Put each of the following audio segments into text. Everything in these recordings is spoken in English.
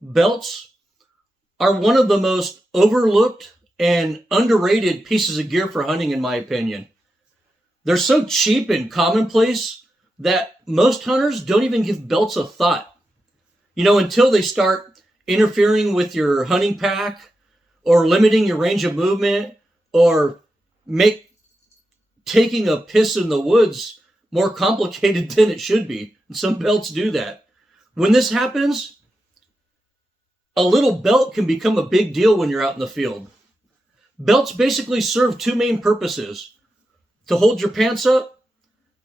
Belts are one of the most overlooked and underrated pieces of gear for hunting, in my opinion. They're so cheap and commonplace that most hunters don't even give belts a thought. Until they start interfering with your hunting pack or limiting your range of movement or make taking a piss in the woods more complicated than it should be. And some belts do that. When this happens, a little belt can become a big deal when you're out in the field. Belts basically serve two main purposes: to hold your pants up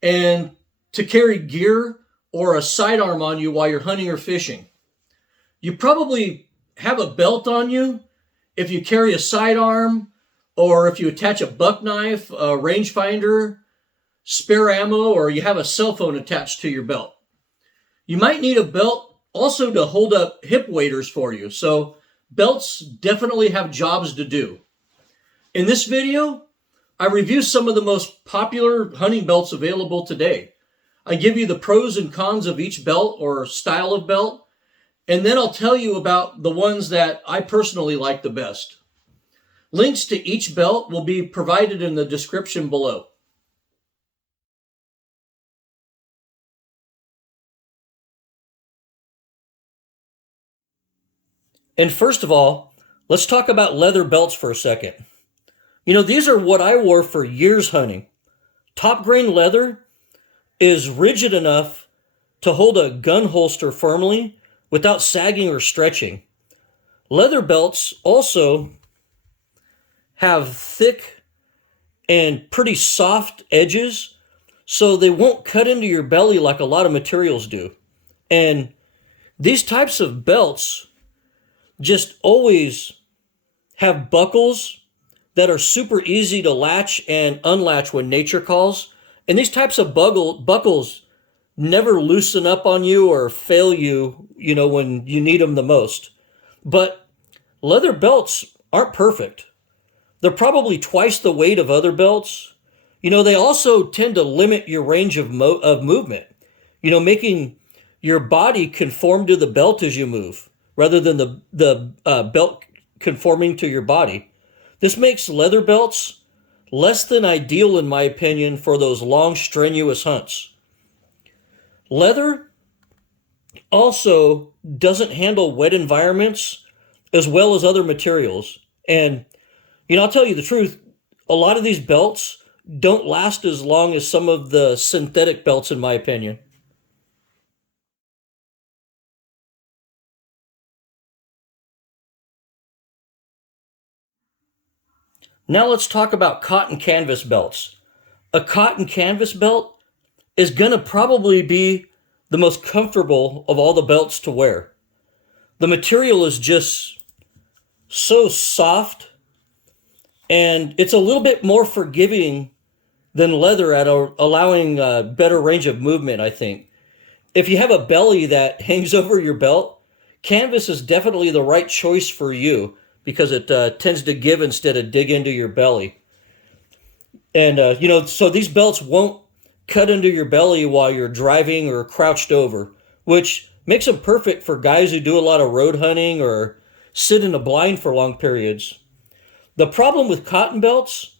and to carry gear or a sidearm on you while you're hunting or fishing. You probably have a belt on you if you carry a sidearm or if you attach a buck knife, a rangefinder, spare ammo, or you have a cell phone attached to your belt. You might need a belt also to hold up hip waders for you. So belts definitely have jobs to do. In this video, I review some of the most popular hunting belts available today. I give you the pros and cons of each belt or style of belt, and then I'll tell you about the ones that I personally like the best. Links to each belt will be provided in the description below. And first of all, let's talk about leather belts for a second. These are what I wore for years hunting. Top grain leather is rigid enough to hold a gun holster firmly without sagging or stretching. Leather belts also have thick and pretty soft edges, so they won't cut into your belly like a lot of materials do. And these types of belts just always have buckles that are super easy to latch and unlatch when nature calls. And these types of buckles never loosen up on you or fail you, when you need them the most. But leather belts aren't perfect. They're probably twice the weight of other belts. They also tend to limit your range of movement, making your body conform to the belt as you move, rather than the belt conforming to your body. This makes leather belts less than ideal, in my opinion, for those long, strenuous hunts. Leather also doesn't handle wet environments as well as other materials. And, I'll tell you the truth, a lot of these belts don't last as long as some of the synthetic belts, in my opinion. Now let's talk about cotton canvas belts. A cotton canvas belt is going to probably be the most comfortable of all the belts to wear. The material is just so soft, and it's a little bit more forgiving than leather at allowing a better range of movement, I think. If you have a belly that hangs over your belt, canvas is definitely the right choice for you, because it tends to give instead of dig into your belly. And, so these belts won't cut into your belly while you're driving or crouched over, which makes them perfect for guys who do a lot of road hunting or sit in a blind for long periods. The problem with cotton belts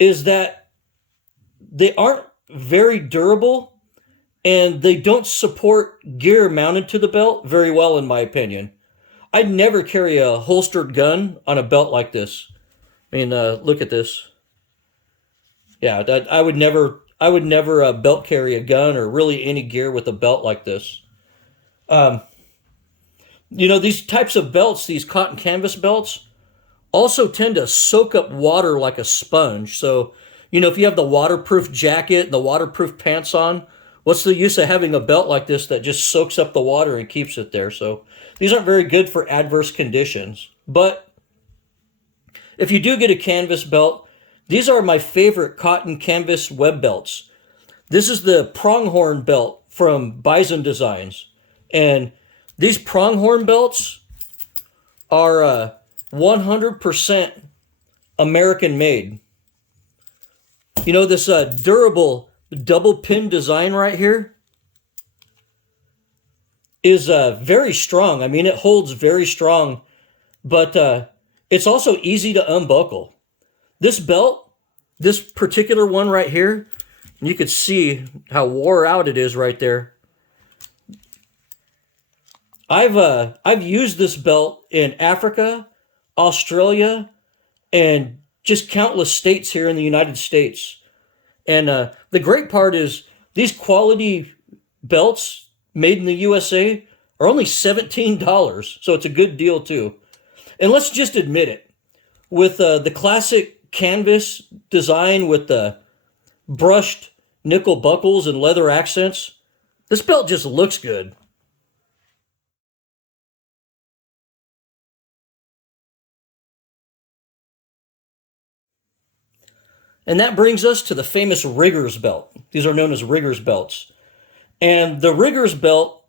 is that they aren't very durable and they don't support gear mounted to the belt very well, in my opinion. I'd never carry a holstered gun on a belt like this. Look at this. Yeah, I would never belt carry a gun or really any gear with a belt like this. These types of belts, these cotton canvas belts, also tend to soak up water like a sponge. So, if you have the waterproof jacket and the waterproof pants on, what's the use of having a belt like this that just soaks up the water and keeps it there? So these aren't very good for adverse conditions. But if you do get a canvas belt, these are my favorite cotton canvas web belts. This is the pronghorn belt from Bison Designs. And these pronghorn belts are 100% American made. This durable double pin design right here, is very strong. I mean, it holds very strong, but it's also easy to unbuckle. This belt, this particular one right here, you could see how wore out it is right there. I've used this belt in Africa, Australia, and just countless states here in the United States. And the great part is these quality belts made in the USA are only $17, so it's a good deal too. And let's just admit it, with the classic canvas design with the brushed nickel buckles and leather accents, this belt just looks good. And that brings us to the famous RIGGER'S belt. These are known as RIGGER'S belts. And the RIGGER'S belt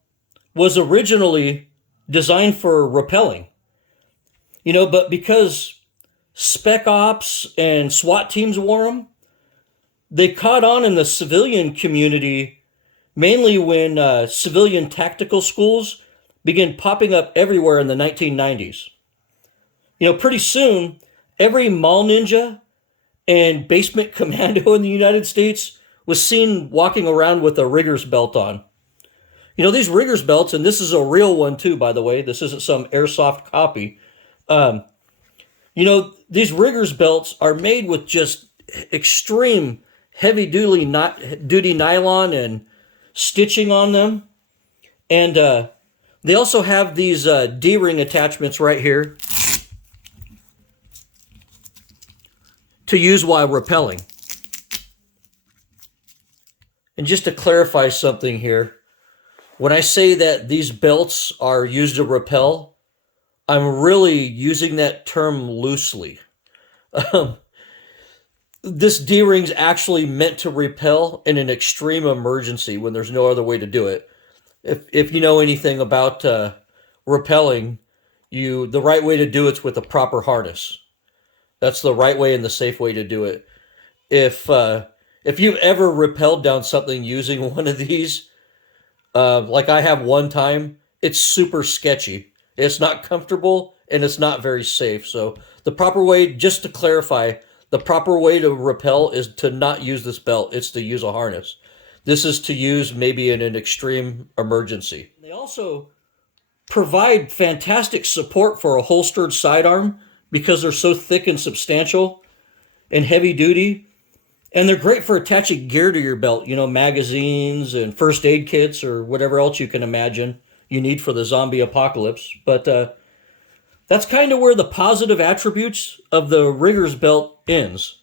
was originally designed for rappelling, but because spec ops and SWAT teams wore them, they caught on in the civilian community, mainly when civilian tactical schools began popping up everywhere in the 1990s. Pretty soon, every mall ninja and basement commando in the United States was seen walking around with a RIGGER'S belt on. These RIGGER'S belts, and this is a real one too, by the way, this isn't some airsoft copy. These RIGGER'S belts are made with just extreme heavy duty nylon and stitching on them. And they also have these D-ring attachments right here to use while rappelling. And just to clarify something here, when I say that these belts are used to rappel, I'm really using that term loosely. This D-ring's actually meant to repel in an extreme emergency when there's no other way to do it. If you know anything about rappelling, the right way to do it's with a proper harness. That's the right way and the safe way to do it. If you've ever rappelled down something using one of these, like I have one time, it's super sketchy. It's not comfortable and it's not very safe. So the proper way, just to clarify, the proper way to rappel is to not use this belt. It's to use a harness. This is to use maybe in an extreme emergency. They also provide fantastic support for a holstered sidearm because they're so thick and substantial and heavy duty. And they're great for attaching gear to your belt, magazines and first aid kits or whatever else you can imagine you need for the zombie apocalypse. But that's kind of where the positive attributes of the RIGGER'S belt ends.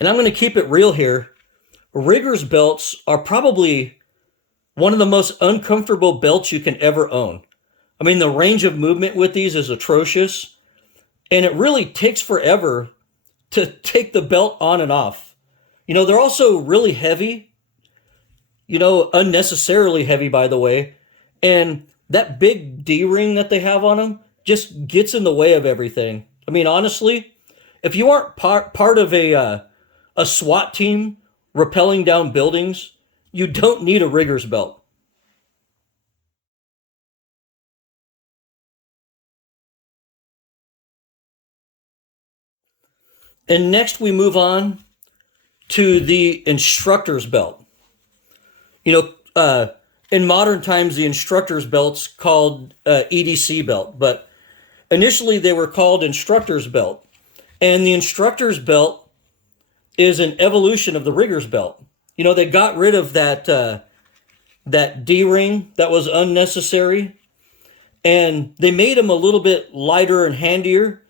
And I'm going to keep it real here. RIGGER'S belts are probably one of the most uncomfortable belts you can ever own. I mean, the range of movement with these is atrocious, and it really takes forever to take the belt on and off. They're also really heavy, unnecessarily heavy, by the way, and that big D-ring that they have on them just gets in the way of everything. I mean, honestly, if you aren't part of a SWAT team rappelling down buildings, you don't need a RIGGER'S belt. And next we move on to the instructor's belt. In modern times, the instructor's belt's called EDC belt, but initially they were called instructor's belt. And the instructor's belt is an evolution of the RIGGER'S belt. They got rid of that D-ring that was unnecessary, and they made them a little bit lighter and handier.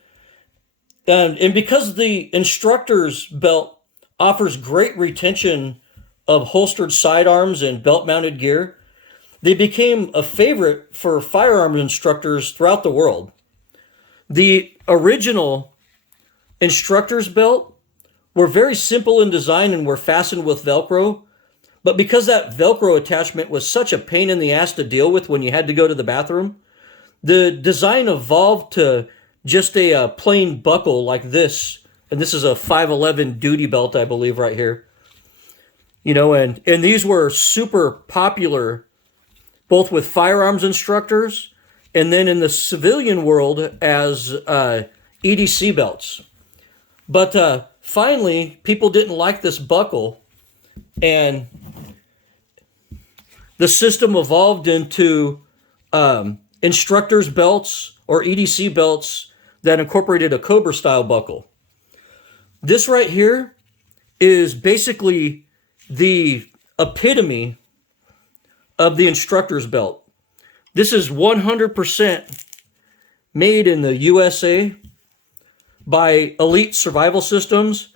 And because the instructor's belt offers great retention of holstered sidearms and belt-mounted gear, they became a favorite for firearms instructors throughout the world. The original instructor's belt were very simple in design and were fastened with Velcro, but because that Velcro attachment was such a pain in the ass to deal with when you had to go to the bathroom, the design evolved to just a plain buckle like this. And this is a 511 duty belt, I believe, right here. And these were super popular both with firearms instructors and then in the civilian world as EDC belts. But finally, people didn't like this buckle, and the system evolved into instructors belts or EDC belts that incorporated a Cobra style buckle. This right here is basically the epitome of the instructor's belt. This is 100% made in the USA by Elite Survival Systems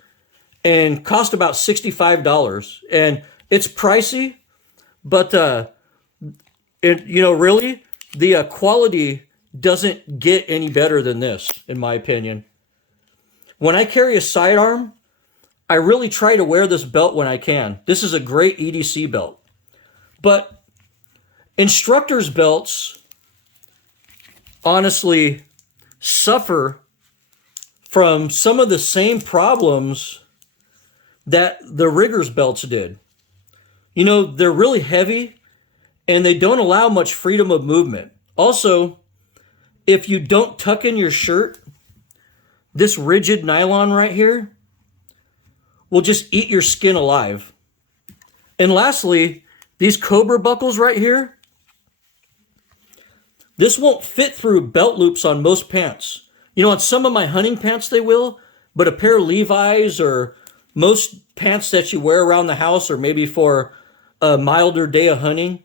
and cost about $65. And it's pricey, but really, the quality doesn't get any better than this, in my opinion. When I carry a sidearm, I really try to wear this belt when I can. This is a great EDC belt. But instructors' belts honestly suffer from some of the same problems that the RIGGER'S belts did. You know, they're really heavy and they don't allow much freedom of movement. Also, if you don't tuck in your shirt, this rigid nylon right here will just eat your skin alive. And lastly, these Cobra buckles right here, this won't fit through belt loops on most pants. You know, on some of my hunting pants they will, but a pair of Levi's or most pants that you wear around the house or maybe for a milder day of hunting,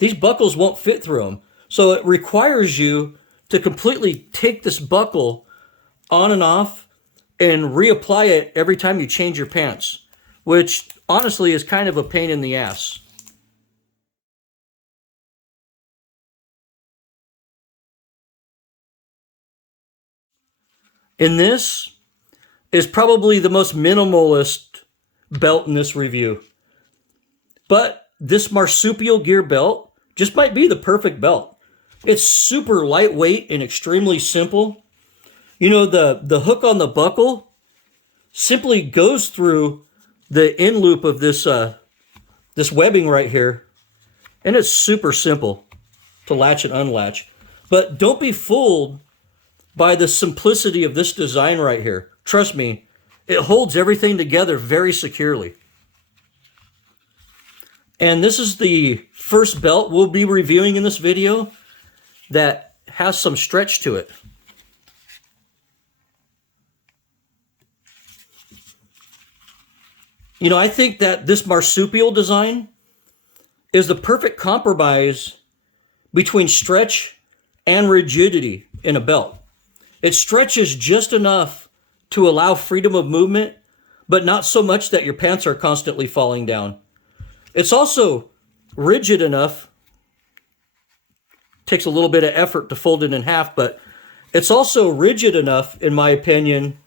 these buckles won't fit through them. So it requires you to completely take this buckle on and off and reapply it every time you change your pants, which honestly is kind of a pain in the ass. And this is probably the most minimalist belt in this review. But this marsupial gear belt just might be the perfect belt. It's super lightweight and extremely simple. You know, the hook on the buckle simply goes through the end loop of this this webbing right here, and it's super simple to latch and unlatch. But don't be fooled by the simplicity of this design right here. Trust me, it holds everything together very securely. And this is the first belt we'll be reviewing in this video that has some stretch to it. You know, I think that this marsupial design is the perfect compromise between stretch and rigidity in a belt. It stretches just enough to allow freedom of movement, but not so much that your pants are constantly falling down. It's also rigid enough, takes a little bit of effort to fold it in half, but it's also rigid enough, in my opinion,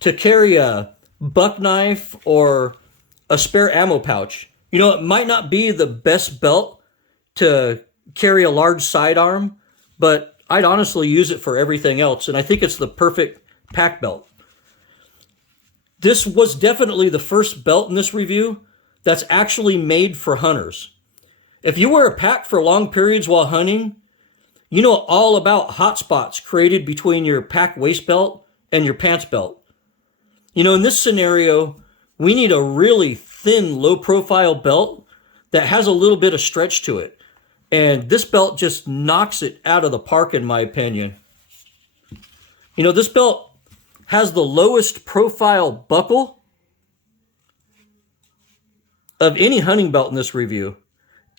to carry a buck knife or a spare ammo pouch. You know, it might not be the best belt to carry a large sidearm, but I'd honestly use it for everything else, and I think it's the perfect pack belt. This was definitely the first belt in this review that's actually made for hunters. If you wear a pack for long periods while hunting, you know all about hot spots created between your pack waist belt and your pants belt. You know, in this scenario, we need a really thin, low-profile belt that has a little bit of stretch to it. And this belt just knocks it out of the park, in my opinion. You know, this belt has the lowest profile buckle of any hunting belt in this review.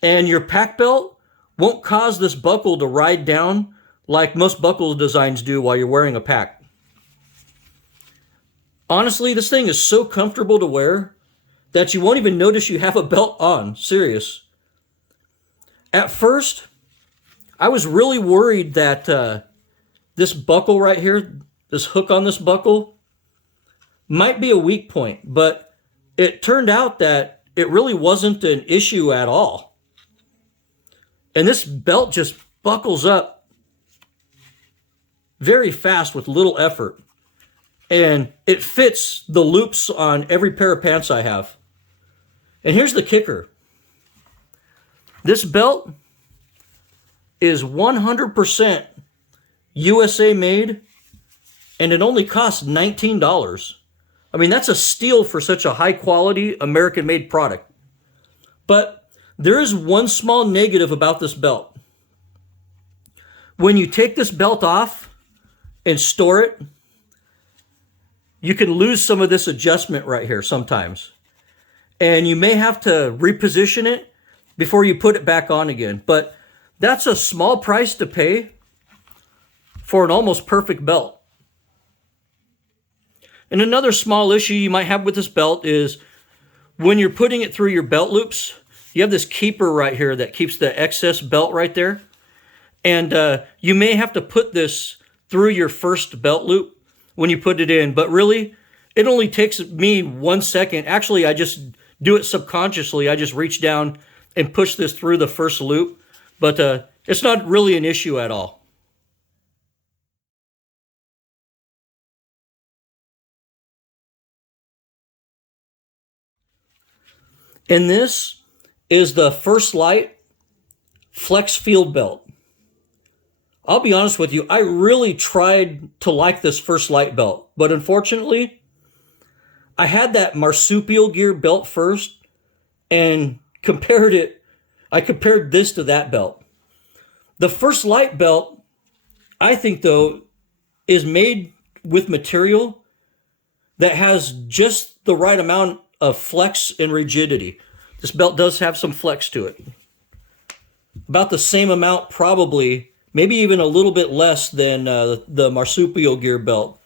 And your pack belt won't cause this buckle to ride down like most buckle designs do while you're wearing a pack. Honestly, this thing is so comfortable to wear that you won't even notice you have a belt on. Serious. At first, I was really worried that this buckle right here, this hook on this buckle, might be a weak point, but it turned out that it really wasn't an issue at all. And this belt just buckles up very fast with little effort. And it fits the loops on every pair of pants I have. And here's the kicker. This belt is 100% USA made, and it only costs $19. I mean, that's a steal for such a high quality American made product. But there is one small negative about this belt. When you take this belt off and store it, you can lose some of this adjustment right here sometimes. And you may have to reposition it before you put it back on again. But that's a small price to pay for an almost perfect belt. And another small issue you might have with this belt is when you're putting it through your belt loops, you have this keeper right here that keeps the excess belt right there. And you may have to put this through your first belt loop when you put it in. But really, it only takes me 1 second. Actually, I just do it subconsciously. I just reach down and push this through the first loop. But it's not really an issue at all. And this is the First Light Flex Field Belt. I'll be honest with you, I really tried to like this First Light belt, but unfortunately, I had that marsupial gear belt first and I compared this to that belt. The First Light belt, I think though, is made with material that has just the right amount of flex and rigidity. This belt does have some flex to it. About the same amount probably, maybe even a little bit less than the marsupial gear belt.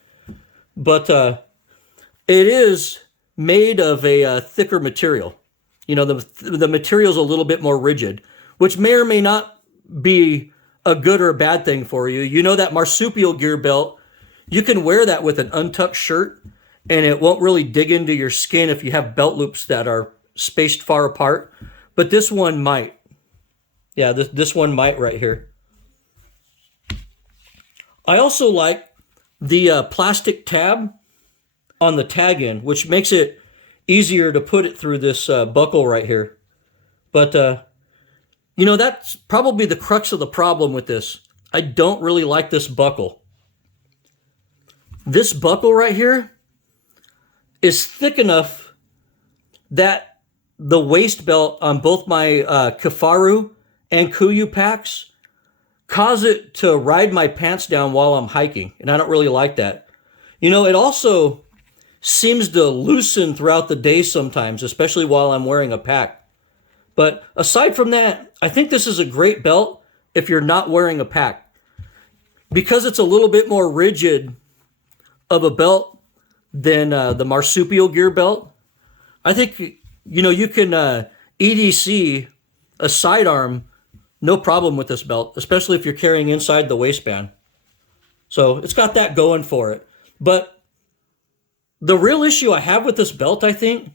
But it is made of a thicker material. You know, the material's a little bit more rigid, which may or may not be a good or a bad thing for you. You know, that marsupial gear belt, you can wear that with an untucked shirt and it won't really dig into your skin if you have belt loops that are spaced far apart. But this one might. Yeah, this one might right here. I also like the plastic tab on the tag end, which makes it easier to put it through this buckle right here. But, you know, that's probably the crux of the problem with this. I don't really like this buckle. This buckle right here is thick enough that the waist belt on both my Kifaru and Kuiu packs cause it to ride my pants down while I'm hiking, and I don't really like that. You know, it also seems to loosen throughout the day sometimes, especially while I'm wearing a pack. But aside from that, I think this is a great belt if you're not wearing a pack. Because it's a little bit more rigid of a belt than the marsupial gear belt, I think, you know, you can EDC a sidearm no problem with this belt, especially if you're carrying inside the waistband. So it's got that going for it. But the real issue I have with this belt, I think,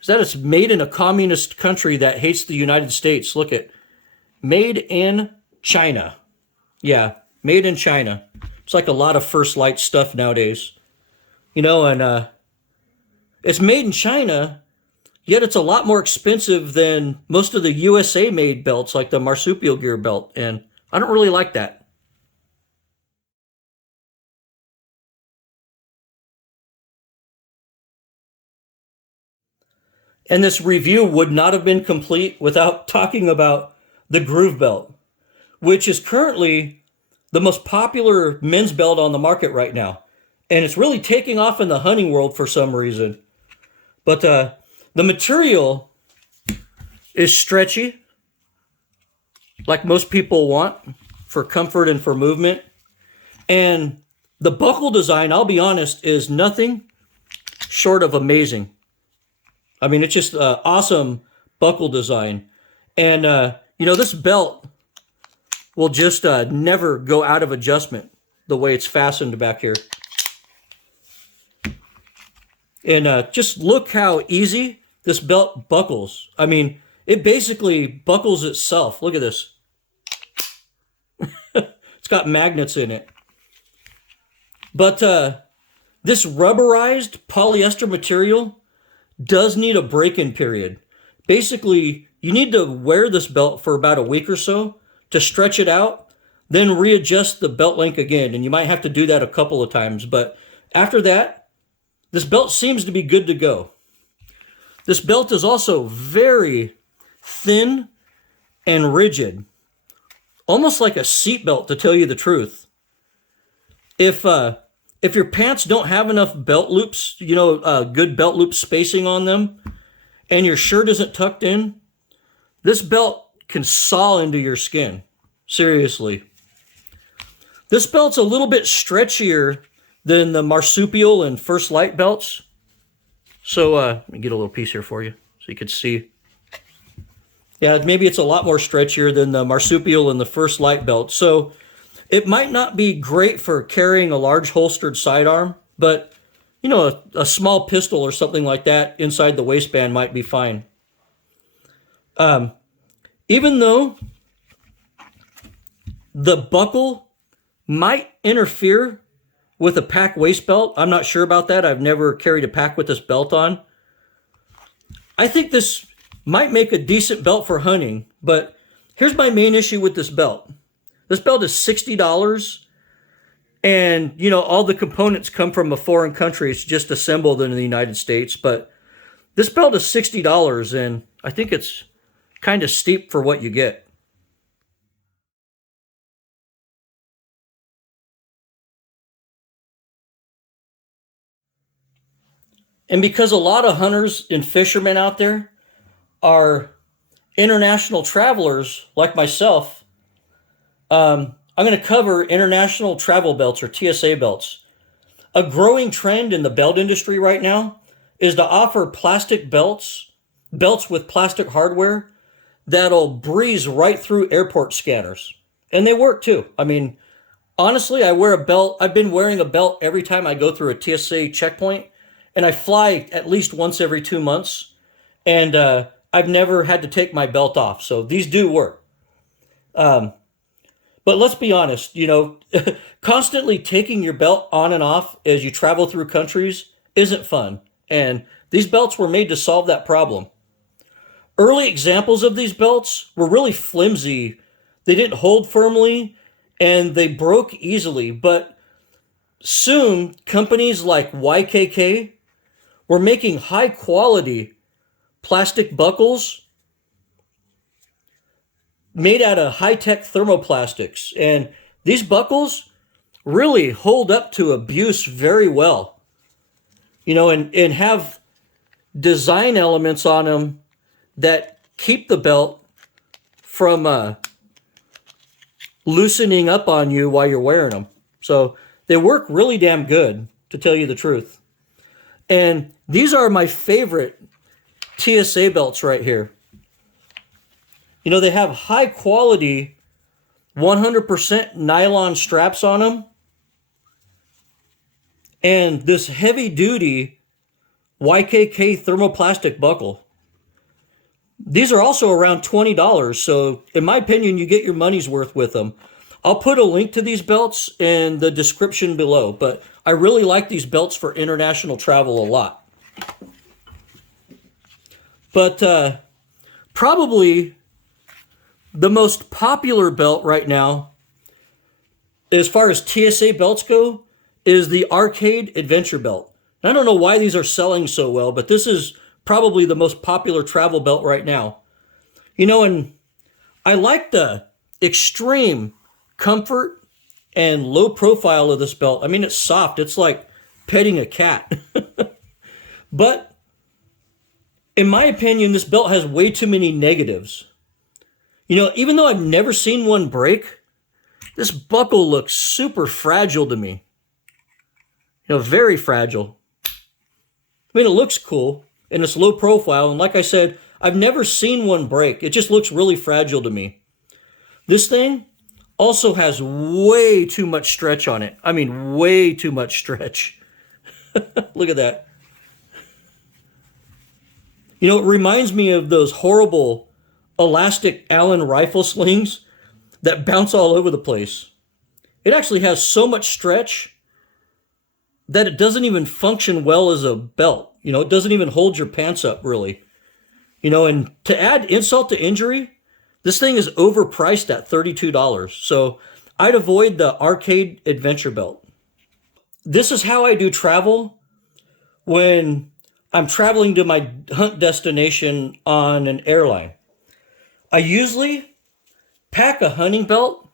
is that it's made in a communist country that hates the United States. Look at, made in China. Yeah, made in China. It's like a lot of First Light stuff nowadays. You know, and it's made in China, yet it's a lot more expensive than most of the USA made belts like the marsupial gear belt. And I don't really like that. And this review would not have been complete without talking about the Groove Belt, which is currently the most popular men's belt on the market right now. And it's really taking off in the hunting world for some reason. But the material is stretchy, like most people want, for comfort and for movement. And the buckle design, I'll be honest, is nothing short of amazing. I mean, it's just awesome buckle design. And, you know, this belt will just never go out of adjustment the way it's fastened back here. And just look how easy this belt buckles. I mean, it basically buckles itself. Look at this. It's got magnets in it. But this rubberized polyester material does need a break-in period. Basically, you need to wear this belt for about a week or so to stretch it out, then readjust the belt length again. And you might have to do that a couple of times. But after that, this belt seems to be good to go. This belt is also very thin and rigid, almost like a seat belt, to tell you the truth. If your pants don't have enough belt loops, good belt loop spacing on them, and your shirt isn't tucked in, this belt can saw into your skin. Seriously. This belt's a little bit stretchier than the marsupial and First Light belts. So let me get a little piece here for you so you can see. Yeah, maybe it's a lot more stretchier than the marsupial and the First Light belt. So it might not be great for carrying a large holstered sidearm, but a small pistol or something like that inside the waistband might be fine. Even though the buckle might interfere with a pack waist belt, I'm not sure about that. I've never carried a pack with this belt on. I think this might make a decent belt for hunting, but here's my main issue with this belt. This belt is $60, and all the components come from a foreign country. It's just assembled in the United States, but this belt is $60, and I think it's kind of steep for what you get. And because a lot of hunters and fishermen out there are international travelers like myself, I'm going to cover international travel belts, or TSA belts. A growing trend in the belt industry right now is to offer plastic belts with plastic hardware that'll breeze right through airport scanners. And they work too. I mean, honestly, I wear a belt. I've been wearing a belt every time I go through a TSA checkpoint, and I fly at least once every 2 months. And I've never had to take my belt off. So these do work. But let's be honest, constantly taking your belt on and off as you travel through countries isn't fun. And these belts were made to solve that problem. Early examples of these belts were really flimsy. They didn't hold firmly and they broke easily. But soon, companies like YKK were making high quality plastic buckles made out of high-tech thermoplastics. And these buckles really hold up to abuse very well. And have design elements on them that keep the belt from loosening up on you while you're wearing them. So they work really damn good, to tell you the truth. And these are my favorite TSA belts right here. They have high quality 100% nylon straps on them. And this heavy duty YKK thermoplastic buckle. These are also around $20. So in my opinion, you get your money's worth with them. I'll put a link to these belts in the description below, but I really like these belts for international travel a lot. But probably the most popular belt right now, as far as TSA belts go, is the Arcade Adventure Belt. I don't know why these are selling so well, but this is probably the most popular travel belt right now. And I like the extreme comfort and low profile of this belt. I mean, it's soft. It's like petting a cat. But in my opinion, this belt has way too many negatives. Even though I've never seen one break, this buckle looks super fragile to me. Very fragile. I mean, it looks cool and it's low profile. And like I said, I've never seen one break. It just looks really fragile to me. This thing also has way too much stretch on it. I mean, way too much stretch. Look at that. It reminds me of those horrible elastic Allen rifle slings that bounce all over the place. It actually has so much stretch that it doesn't even function well as a belt. It doesn't even hold your pants up really. And to add insult to injury, This thing is overpriced at $32. So I'd avoid the arcade adventure belt. This is how I do travel when I'm traveling to my hunt destination on an airline. I usually pack a hunting belt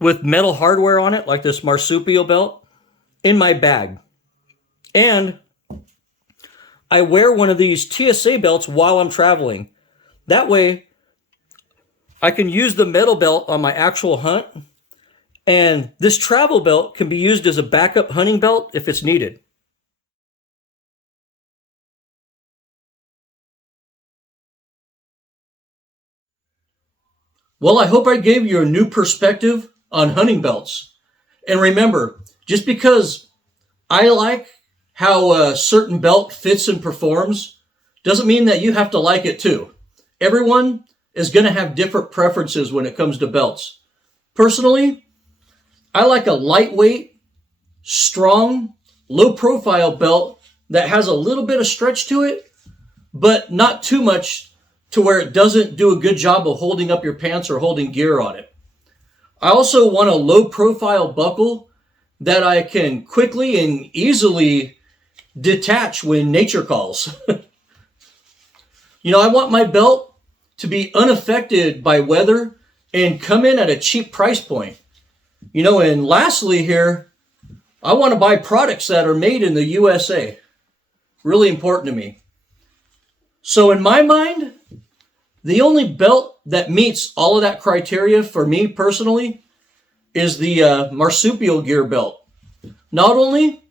with metal hardware on it, like this marsupial belt, in my bag. And I wear one of these TSA belts while I'm traveling. That way, I can use the metal belt on my actual hunt, and this travel belt can be used as a backup hunting belt if it's needed. Well, I hope I gave you a new perspective on hunting belts. And remember, just because I like how a certain belt fits and performs doesn't mean that you have to like it too. Everyone is going to have different preferences when it comes to belts. Personally, I like a lightweight, strong, low-profile belt that has a little bit of stretch to it, but not too much to where it doesn't do a good job of holding up your pants or holding gear on it. I also want a low-profile buckle that I can quickly and easily detach when nature calls. I want my belt to be unaffected by weather and come in at a cheap price point. And lastly here, I want to buy products that are made in the USA. Really important to me. So in my mind, the only belt that meets all of that criteria for me personally is the marsupial gear belt. Not only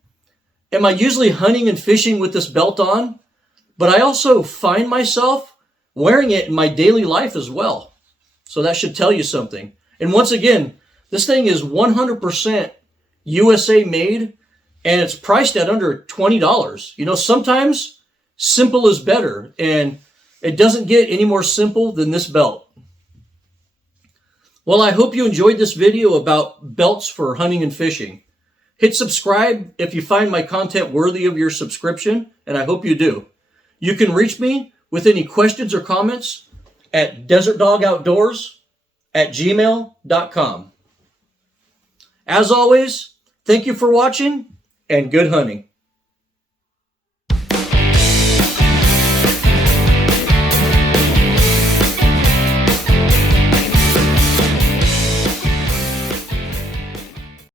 am I usually hunting and fishing with this belt on, but I also find myself wearing it in my daily life as well. So that should tell you something. And once again, this thing is 100% USA made, and it's priced at under $20. Sometimes simple is better, and it doesn't get any more simple than this belt. Well, I hope you enjoyed this video about belts for hunting and fishing. Hit subscribe if you find my content worthy of your subscription, and I hope you do. You can reach me with any questions or comments at desertdogoutdoors@gmail.com. As always, thank you for watching, and good hunting.